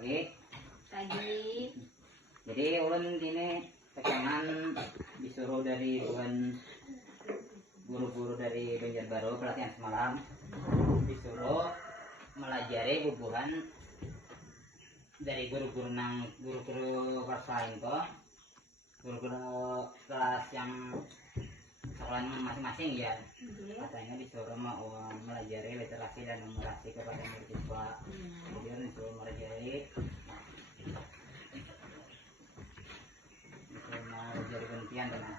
pagi. Pagi. Jadi ulun ini pesanan disuruh dari guru-guru dari Banjarbaru pelatihan semalam, disuruh melajari bubuhan dari guru-guru kelas lain kok, guru-guru kelas yang sekolah masing-masing ya. Katanya disuruh melajari literasi dan numerasi kepada murid siswa. Jadi disuruh melajari gantian teman.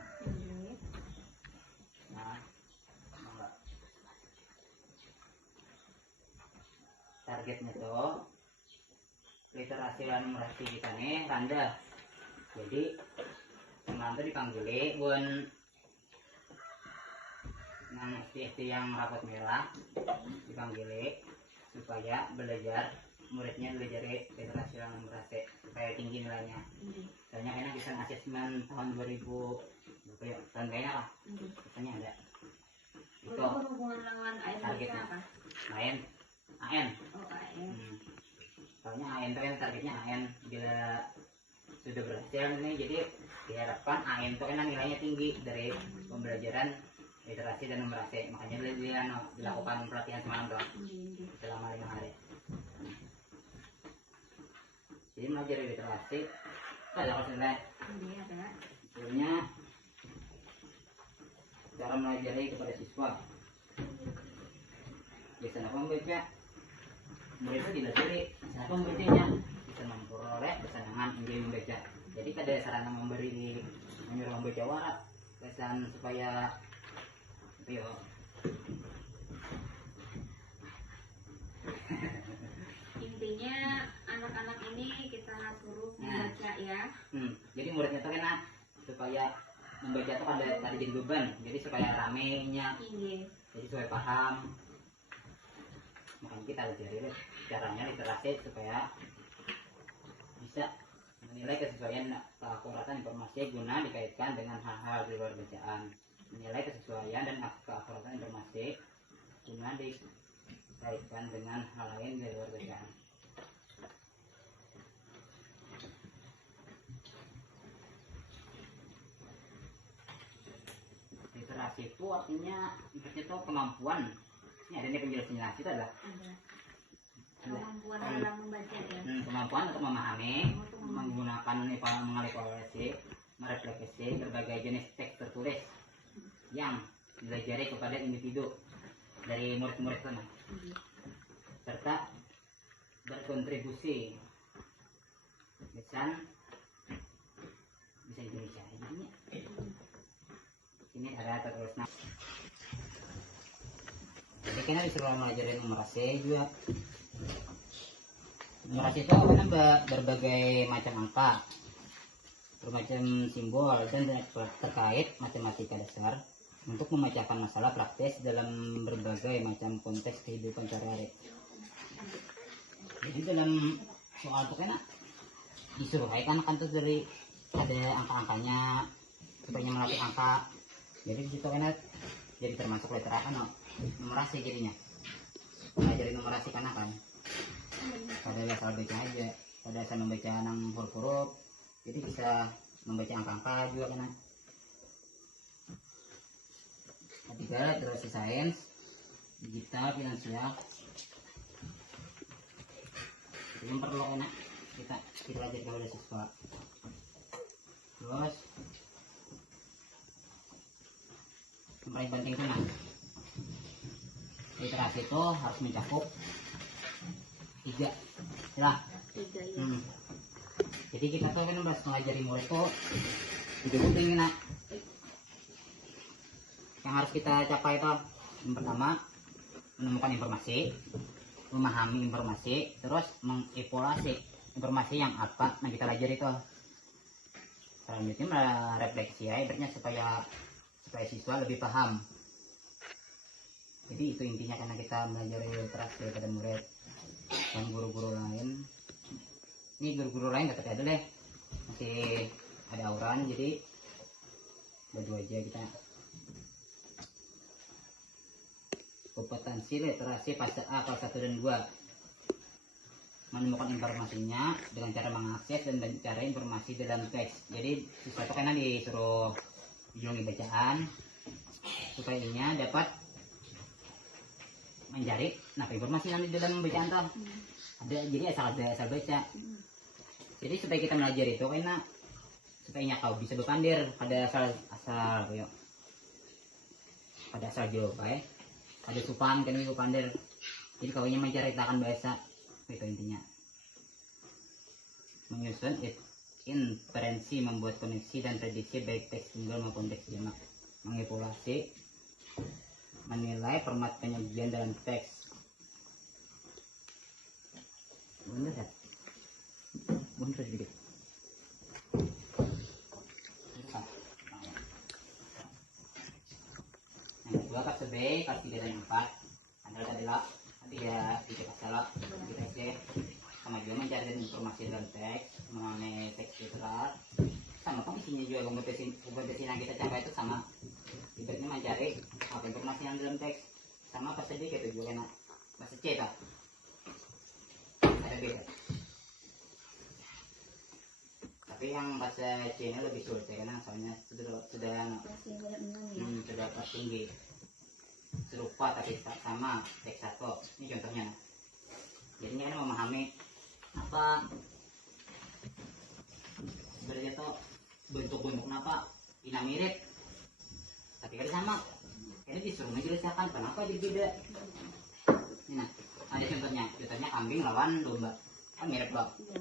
Nah, targetnya tuh literasi dan numerasi kita nih rendah. Jadi teman tuh dipanggil buat nang SD yang rapot merah, dipanggil supaya muridnya belajar literasi dan numerasi supaya tinggi nilainya. Soalnya kayaknya bisa asesmen tahun 2000 tahun kayaknya lah. Biasanya ada. Itu Hubungan lawan targetnya apa? AN. AN. Oh, AN. Soalnya AN itu kan targetnya AN bila sudah berhasil nih, jadi diharapkan AN itu kan nilainya tinggi dari pembelajaran literasi dan numerasi. Makanya dia dilakukan pelatihan semalam doang selama 5 hari. Jadi melajari literasi ada maksudnya. Sebelumnya cara melajari kepada siswa. Biasanya membaca, murid itu dilajari. Biasanya membacanya bisa memperoleh kesenangan ingin membaca. Jadi kada sarana menyuruh membaca warak, kesan supaya itu. Intinya anak-anak ini kita suruh membaca ya. Jadi muridnya tuh kena supaya membaca tuh ada jadi beban. Jadi supaya ramenya. Jadi supaya paham. Makanya kita ajari caranya literasi supaya bisa menilai kesesuaian keakuratan informasi guna dikaitkan dengan hal-hal di luar bacaan. Menilai kesesuaian dan keakuratan informasi guna dikaitkan dengan hal lain di luar bacaan. Literasi itu artinya itu kemampuan. Ini ada penjelasannya itu adalah kemampuan dalam membaca ya. Kemampuan untuk memahami, menggunakan mengalih merefleksi berbagai jenis teks tertulis yang dilajari kepada individu dari murid-murid teman, serta berkontribusi bisa Indonesia ini. Ini ada tertulis. Jadi kena disuruh melajari numerasi juga. Numerasi itu kan berbagai macam angka, bermacam simbol dan terkait matematika dasar untuk memecahkan masalah praktis dalam berbagai macam konteks kehidupan sehari-hari. Jadi dalam soal itu kan disuruh kan tuh dari ada angka-angkanya supaya melatih angka. Jadi disitu kan jadi termasuk literasi numerasi jadinya. Jadi numerasi kan pada dasar baca aja, pada dasar membaca nang huruf-huruf, jadi bisa membaca angka-angka juga kan. Ketiga literasi sains, digital, finansial. Itu yang perlu kan kita pelajari kepada siswa. Terus yang paling penting itu literasi itu harus mencakup 3 lah. 3 ya. Jadi kita tuh kan mengajari murid tuh 3 penting nak. Yang harus kita capai itu yang pertama menemukan informasi, memahami informasi, terus mengevaluasi informasi yang apa yang kita pelajari itu. Selanjutnya merefleksi ya, ibaratnya supaya siswa lebih paham. Jadi itu intinya karena kita belajar literasi pada murid dan guru-guru lain. Ini guru-guru lain tetap ada deh, masih ada auran, jadi berdua aja kita. Kompetensi literasi fase A, fase 1 dan 2. menemukan informasinya dengan cara mengakses dan mencari informasi dalam teks. Jadi siswa itu karena disuruh ujungi bacaan supaya inya dapat mencari informasi yang di dalam bacaan tuh. Ada, jadi asal baca. Jadi supaya kita belajar itu karena supaya kau bisa berpandir pada asal pada asal jawaban, pada supan kan itu pandir. Jadi kau menceritakan bahasa itu intinya. Menyusun inferensi, membuat koneksi dan prediksi baik teks tunggal maupun teks jamak, mengepulasi, menilai format penyajian dalam teks. Bener ya? Bener sedikit. Yang kedua kas B, kas 3 dan 4 adalah adalah tiga kasalah kita SD sama juga mencari informasi dalam teks mengenai teks literal sama kan isinya juga kompetisi yang kita capai itu sama. Ibaratnya mencari apa informasi yang dalam teks sama pas tadi kita juga kena bahasa C tak ada beda. Tapi yang bahasa C ini lebih sulit ya, karena soalnya sudah pas tinggi serupa tapi tak sama teks satu. Ini contohnya. Jadinya kan memahami apa sebenarnya tuh bentuk-bentuk apa ini mirip tapi kan sama. Ini disuruh menjelaskan kenapa jadi beda. Nah, ada contohnya kambing lawan domba kan mirip banget.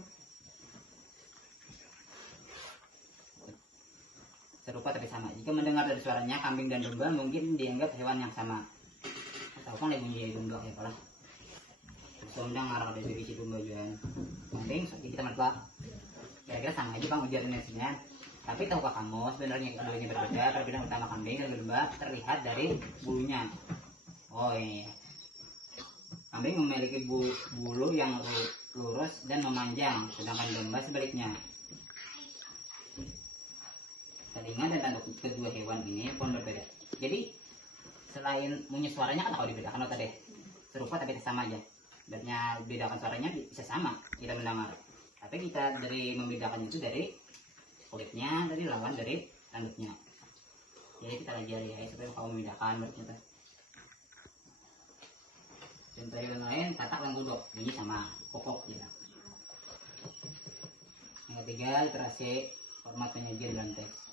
Serupa tapi sama. Jika mendengar dari suaranya kambing dan domba mungkin dianggap hewan yang sama. Tahu kan lagi menjadi domba ya kalah. Terus mendengar ada divisi domba juga. Kambing kita menebak. Kira-kira sama aja bang ujar Indonesia. Tapi tahukah kamu sebenarnya keduanya berbeda? Perbedaan utama kambing dan domba terlihat dari bulunya. Oh iya. Kambing memiliki bulu yang lurus dan memanjang, sedangkan domba sebaliknya. Telinga dan tanduk kedua hewan ini pun berbeda. Jadi selain punya suaranya kan tahu dibedakan tadi serupa tapi sama aja. Bedanya bedakan suaranya bisa sama kita mendengar. Tapi kita dari membedakannya itu dari kulitnya, dari lawan dari tanduknya. Jadi kita pelajari ya supaya kamu membedakan berarti. Contoh hewan lain katak dan gudok ini sama kokok ya. Yang ketiga literasi format penyajian dalam teks.